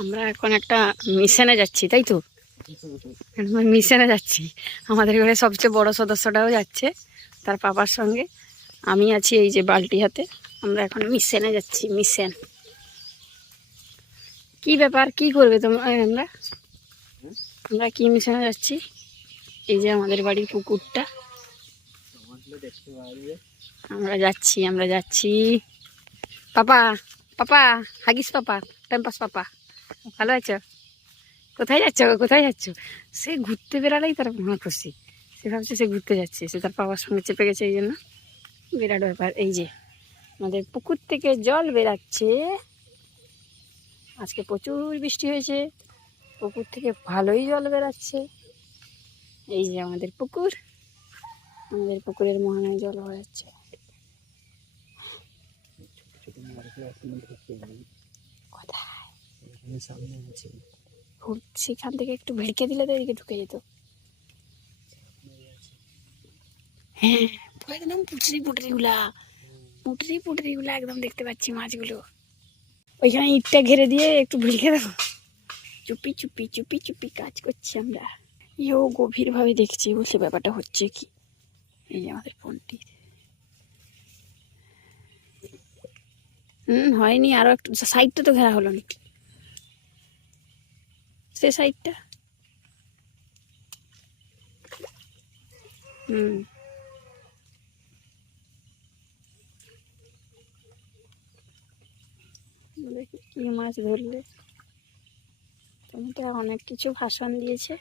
আমরা এখন একটা মিশনে যাচ্ছি, তাই তো? মিশনে যাচ্ছি। আমাদের ঘরে সবচেয়ে বড় সদস্যটাও যাচ্ছে তার পাপার সঙ্গে। আমি আছি এই যে বালতি হাতে। আমরা এখন মিশনে যাচ্ছি। মিশন কি ব্যাপার, কি করবে তোমরা? আমরা কি মিশনে যাচ্ছি? এই যে আমাদের বাড়ির পুকুরটা, আমরা যাচ্ছি। পাপা, পাপা, হাগিস পাপা, প্যাম্পাস পাপা, ভালো আছো? কোথায় যাচ্ছ, কোথায় যাচ্ছ? সে ঘুরতে বেড়ালেই তার মহা খুশি। সে ভাবছে সে ঘুরতে যাচ্ছে, সে তার বাবার সঙ্গে চেপে গেছে, এই জন্য বিরাট ব্যাপার। এই যে আমাদের পুকুর থেকে জল বেরাচ্ছে। আজকে প্রচুর বৃষ্টি হয়েছে, পুকুর থেকে ভালোই জল বেরাচ্ছে। এই যে আমাদের পুকুর, আমাদের পুকুরের মোহনায় জল বেরাচ্ছে। সেখান থেকে একটু ভেড়কে দিলে তো এদিকে ঢুকে যেত। হ্যাঁ, একদম পুটরি পুটরি গুলা, পুটরি পুটরি গুলা একদম দেখতে পাচ্ছি মাছগুলো। ওইখানে ইটটা ঘিরে দিয়ে একটু ভেড়কে দেবো। চুপি চুপি চুপি চুপি কাজ করছি আমরা। ইও গভীর ভাবে দেখছি বলছে ব্যাপারটা হচ্ছে কি। এই যে আমাদের ফোনটি হয়নি, আরো একটু সাইডটা তো ঘেরা হলো নাকি, সে সাইডটা। দেখি কি মাছ ধরলে। তুমি তো অনেক কিছু ভাষণ দিয়েছে,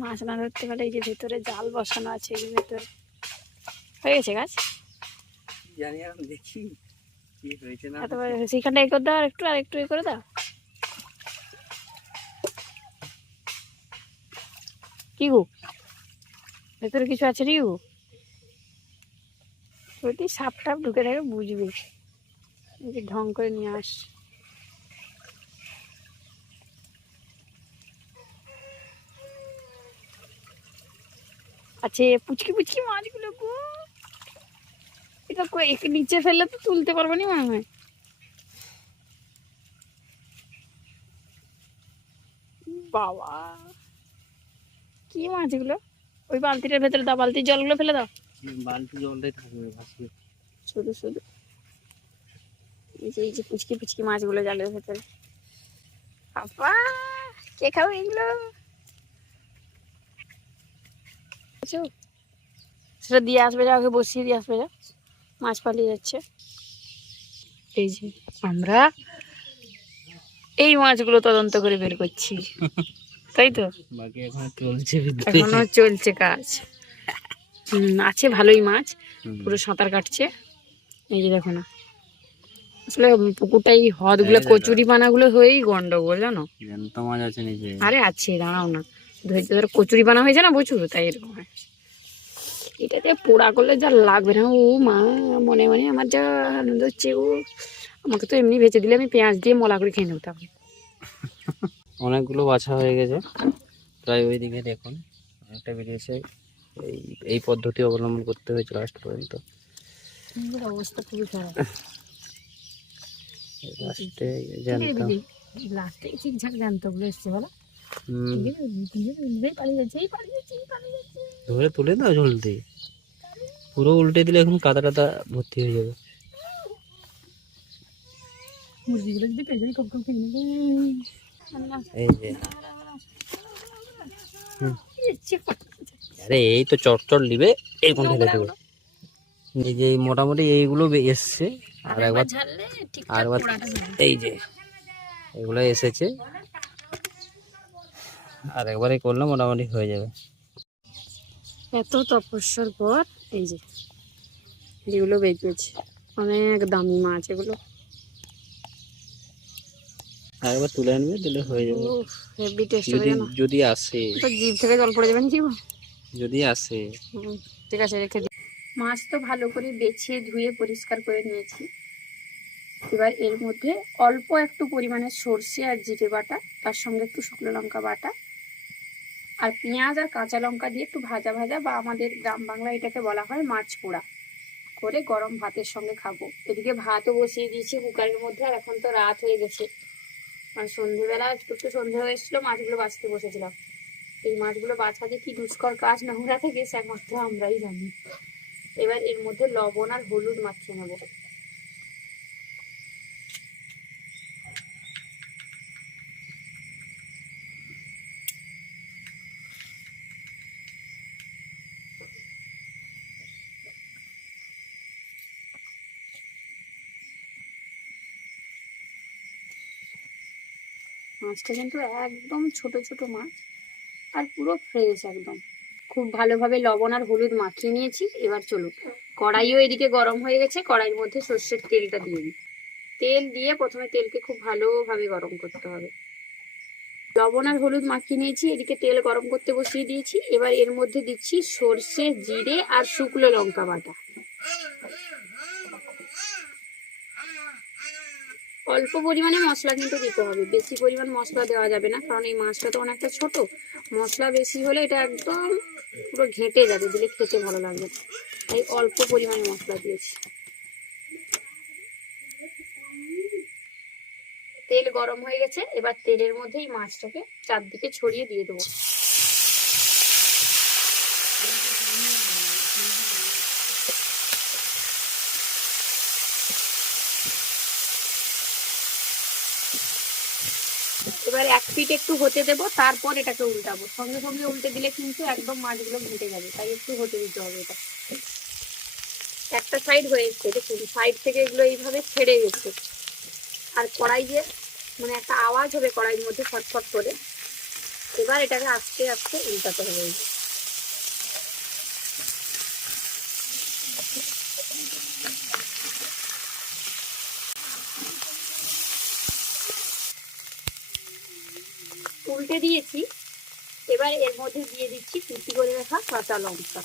মাছ না ধরতে পারলে। এই যে ভেতরে জাল বসানো আছে, এই যে ভেতরে হয়ে গেছে গাছ। জানি আর দেখি কি হয়েছে না। সেখানটা এ করে দাও, আর একটু এ করে দাও। কি গো, ভেতরে কিছু আছে রে গো? যদি সাপ টাপ ঢুকে থাকে বুঝবে, এই যে ঢং করে নিয়ে আস। আছে পুচকি পুচকি মাছগুলো গো। এটা নিচে ফেললে তো তুলতে পারবো না মনে হয়। বাবা, কি মাছগুলো! ওই বালতিটার ভেতরে দাও, বালতির জলগুলো ফেলে দাও। বালতি জলটাই থাকবে ভাসবে শুধু শুধু। এই যে পুচকি পুচকি মাছগুলো জালের ভেতরে। বাবা, কে খাও এগুলো? সেটা দিয়ে আসবে, যা ওকে বসিয়ে দিয়ে আসবে, যা মাছ পালিয়ে যাচ্ছে। এই যে আমরা এই মাছগুলো তদন্ত করে বের করছি, তাই তো? বাকি এখন চলছে, এখনো চলছে কাজ। আছে ভালোই মাছ, পুরো সাঁতার কাটছে। এই যে দেখো না, আসলে পুকুরটাই হ্রদ গুলো কচুরি পানা গুলো হয়েই গন্ডগোল, জানো। জ্যান্ত মাছ আছে নিচে। আরে আছে, দাঁড়াও না, ধরতে কচুরি পানা হয়েছে না প্রচুর, তাই এরকম হয়। এটাতে পোড়া করলে যা লাগবে না, ও মা, মনে মনে আমার যা আনন্দ হচ্ছে। ও আমাকে তো এমনি ভেজে দিলে আমি পেঁয়াজ দিয়ে মলা করে খেয়ে নিতাম। অনেকগুলো বাছা হয়ে গেছে প্রায় ওই দিকে, দেখুন একটা বেরিয়েছে। এই পদ্ধতি অবলম্বন করতে হয়েছে লাস্ট পর্যন্ত। অবস্থা খুবই খারাপ। লাস্টে জানতো, লাস্টে ঠিকঠাক জানতো গুলো এসছে, বলো। ধরে তুলে দাও জলদি, পুরো উল্টে দিলে এখন কাদা টাদা ভর্তি হয়ে যাবে। এই যে আরে এই তো চটচট নিবে, এরকম ঢেলে দেবে। এই যে মোটামুটি এইগুলো এসছে, আর একবার এই যে এগুলো এসেছে, আর একবারে করলে মোটামুটি হয়ে যাবে। এত তপস্যার পর এই যে এগুলো বেরিয়েছে, অনেক দামি মাছ এগুলো। আর একবার তুলে আনবে, দিলে হয়ে যাবে। হেভি টেস্ট হবে, জানো। যদি আসে, তো জিভ থেকে জল পড়ে যাবে নাকি? যদি আসে। ঠিক আছে, রেখে দিই। মাছ তো ভালো করে বেছে ধুয়ে পরিষ্কার করে নিয়েছি। এবার এর মধ্যে অল্প একটু পরিমাণে সর্ষে আর জিরে বাটা, তার সঙ্গে একটু শুকনো লঙ্কা বাটা আর পেঁয়াজ আর কাঁচা লঙ্কা দিয়ে একটু ভাজা ভাজা, বা আমাদের গ্রাম বাংলা এটাকে বলা হয় মাছ পোড়া, করে গরম ভাতের সঙ্গে খাবো। এদিকে ভাতও বসিয়ে দিয়েছি কুকারের মধ্যে। আর এখন তো রাত হয়ে গেছে, আর সন্ধেবেলা একটু একটু সন্ধে হয়ে এসেছিলো, মাছগুলো বাছতে বসেছিলাম। এই মাছগুলো বাছা যে কি দুষ্কর কাজ নোংরা থেকে সে একমাত্র আমরাই জানি। এবার এর মধ্যে লবণ আর হলুদ মাখিয়ে নেবো। মাছটা কিন্তু একদম ছোট ছোট মাছ আর পুরো ফ্রেশ একদম। খুব ভালোভাবে লবণ আর হলুদ মাখিয়ে নিয়েছি। এবার চলুন, কড়াইও এদিকে গরম হয়ে গেছে, কড়াইয়ের মধ্যে সর্ষের তেলটা দিয়ে দিই। তেল দিয়ে প্রথমে তেলকে খুব ভালোভাবে গরম করতে হবে। লবণ আর হলুদ মাখিয়ে নিয়েছি, এদিকে তেল গরম করতে বসিয়ে দিয়েছি। এবার এর মধ্যে দিচ্ছি সর্ষে, জিরে আর শুকনো লঙ্কা বাটা। অল্প পরিমাণে মশলা কিন্তু দিতে হবে, বেশি পরিমাণ মশলা দেওয়া যাবে না, কারণ এই মাছটা তো অনেকটা ছোট। মশলা বেশি হলে এটা একদম পুরো ঘেঁটে যাবে, দিলে খেতে ভালো লাগবে। তাই অল্প পরিমাণে মশলা দিয়েছি। তেল গরম হয়ে গেছে, এবার তেলের মধ্যে এই মাছটাকে চারদিকে ছড়িয়ে দিয়ে দেবো। এবার এক পিঠ একটু হতে দেবো, তারপর এটাকে উল্টাবো। সঙ্গে সঙ্গে উল্টে দিলে কিন্তু একদম মাছগুলো ঘেঁটে যাবে, তাই একটু হতে দিতে হবে। এটা একটা সাইড হয়ে এসছে, দেখুন সাইড থেকে এগুলো এইভাবে ছেড়ে গেছে। আর কড়াইয়ে মানে একটা আওয়াজ হবে কড়াইয়ের মধ্যে ফটফট করে। এবার এটাকে আস্তে আস্তে উল্টাতে হবে। উল্টে দিয়েছি। এবার এর মধ্যে দিয়ে দিচ্ছি কুচি করে রাখা কাঁচা লঙ্কা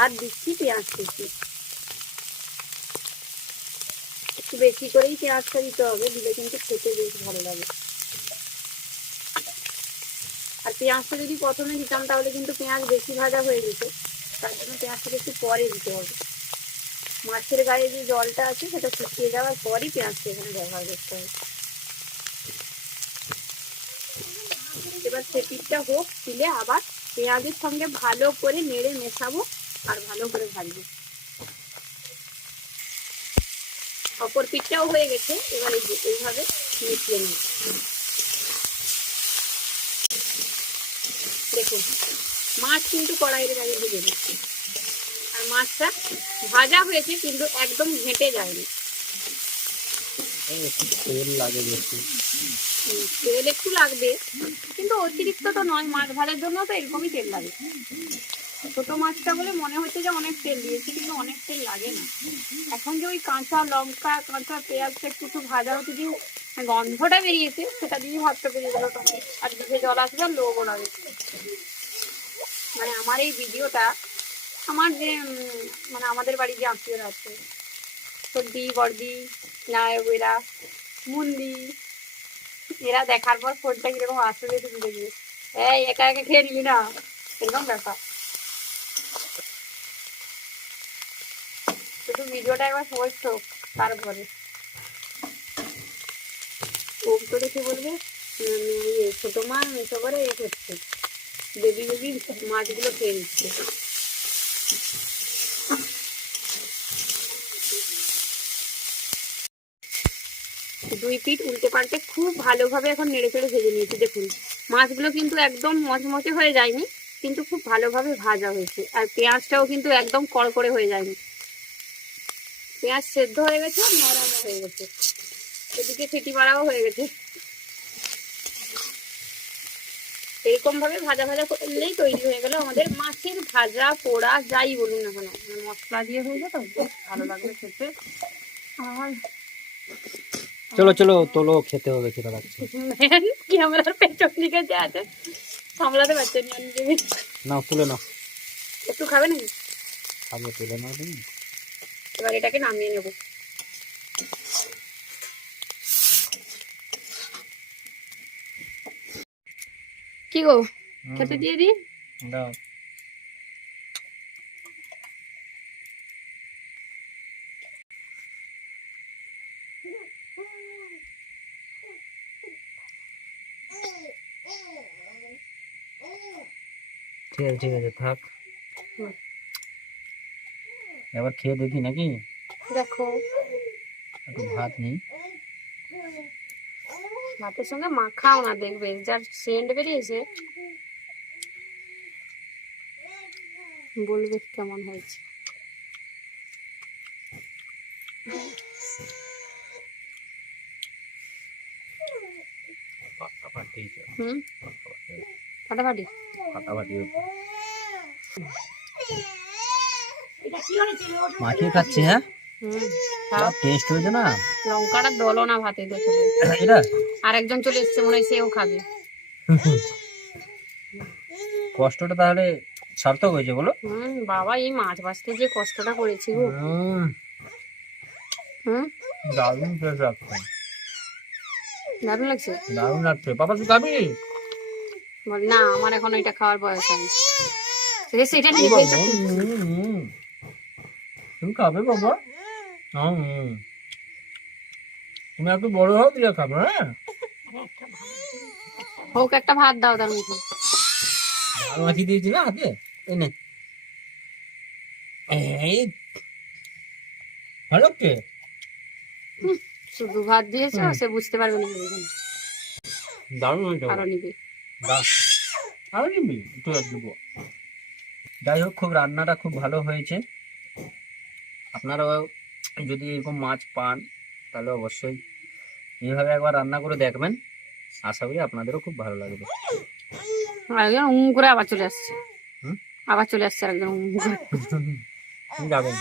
আর দিচ্ছি পেঁয়াজ কুচি। একটু বেশি করেই পেঁয়াজটা দিতে হবে, দিলে কিন্তু খেতে বেশ ভালো লাগে। আর পেঁয়াজটা যদি প্রথমে দিতাম তাহলে কিন্তু পেঁয়াজ বেশি ভাজা হয়ে যেত, তার জন্য পেঁয়াজটা একটু পরে দিতে হবে। মাছের গায়ে যে জলটা আছে সেটা শুকিয়ে যাওয়ার পরই পেঁয়াজটা এখানে ব্যবহার করতে হবে। এবার সেপিটটা হোক, দিলে আবার পেঁয়াজের সঙ্গে ভালো করে নেড়ে মেশাবো আর ভালো করে ভাজবো। অপর পিঠটাও হয়ে গেছে, এবার এইভাবে মিশিয়ে নিই। দেখুন মাছ কিন্তু কড়াইয়ের গায়ে ভেজে দিচ্ছি, আর মাছটা ভাজা হয়েছে কিন্তু একদম ঘেঁটে যায়নি। তেল লাগে বেশি, তেল একটু লাগবে কিন্তু অতিরিক্ত তো নয়, মাছ ভাজার জন্য তো এরকমই তেল লাগে। ছোট মাছটা বলে মনে হচ্ছে যে অনেক তেল দিয়েছি, কিন্তু অনেক তেল লাগে না। এখন যে ওই কাঁচা লঙ্কা কাঁচা পেঁয়াজটা একটু একটু ভাজা হতে দিয়ে গন্ধটা বেরিয়েছে, সেটা দিয়ে ভাতটা বেরিয়ে গেল। আর দিকে জল আসবে আর লোভও লাগে। মানে আমার এই ভিডিওটা আমার যে মানে আমাদের বাড়ির যে আত্মীয়রা আছে, সর্দি বর্দি নায়কেরা মুন্দি, এরা দেখার পর ফোনটা কিরকম আসতে দিতে দিতে গিয়ে এই একা একা খেয়ে নিবি না, এরকম ব্যাপার। শুধু ভিডিওটা একবার পড়ছো, তারপরে ওম তো দেখে বলবে ছোট মা মেশো করে এ করছে, বেবি বেবি মাছগুলো খেয়ে নিচ্ছে। দুই পিঠ উল্টে পাল্টে খুব ভালোভাবে এখন নেড়ে চেড়ে ভেজে নিয়েছি। দেখুন মাছগুলো কিন্তু একদম মচমচে হয়ে যায়নি, কিন্তু খুব ভালোভাবে ভাজা হয়েছে। আর পেঁয়াজটাও কিন্তু একদম কড়কড়ে হয়ে যায়নি, পেঁয়াজ সেদ্ধ হয়ে গেছে, নরম হয়ে গেছে। এদিকে ফেটি মারাও হয়ে গেছে। এরকম ভাবে ভাজা ভাজা করলেই তৈরি হয়ে গেল আমাদের মাছের ভাজা পোড়া যাই বলুন না কেন, মশলা দিয়ে হয়ে যেত, বেশ ভালো লাগবে খেতে। আর চলো চলো তোলো, খেতে হবে, খেতে লাগছে। ক্যামেরার পেছন দিকে যে আছে সামলাতে পারছেন না নিজেকে। নাও তুলে নাও, একটু খাবে নাকি? খাবো, তুলে নাও তুমি। এবার এটাকে নামিয়ে নেব। কি গো, খেতে দিয়ে দিই? দাও। ঠিক আছে থাক। হুম। এবার খেয়ে দেখি নাকি, দেখো একটু ভাত নেই। ভাতের সঙ্গে মাখাও না, দেখবে যার সেন্ট বেরিয়েছে বলবে কেমন হয়েছে। হুম, ফাটাফাটি। মাখিয়ে খাচ্ছি। হ্যাঁ, হুম, খাও। টেস্ট হয়েছে না লঙ্কাটা দলো না ভাতে দেখবে। এটা। আর একজন চলে এসছে মনে হয়, সেও খাবে। কষ্টটা তাহলে সার্থক হয়েছে বলো। বাবা এই মাছ ভাজতে যে কষ্টটা করেছি গো। হুম, দারুণ টেস্ট লাগছে, দারুণ লাগছে। দারুণ লাগছে। বাবা তুই খাবি? বল না, আমার এখন এটা খাওয়ার বয়স হয়নি। সেটা নেবে তো। তুমি খাবে বাবা? তুমি একটু বড় হও দিয়ে খাবে। হ্যাঁ, হোক, একটা ভাত দাও তার মুখে। ঝাল মাখিয়ে দিয়েছি না হাতে, এনে। এই ভালো কে শুধু ভাত দিয়েছো, সে বুঝতে পারবে না। দারুণ হয়েছে। আরো নিবে। আরো নিবি একটু দেবো। যাই হোক, খুব রান্নাটা খুব ভালো হয়েছে। আপনারাও যদি এরকম মাছ পান তাহলে অবশ্যই এইভাবে একবার রান্না করে দেখবেন। আশা করি আপনাদেরও খুব ভালো লাগবে। আরেকজন করে আবার চলে আসছে। হুম? আবার চলে আসছে আরেকজন। যাবেন।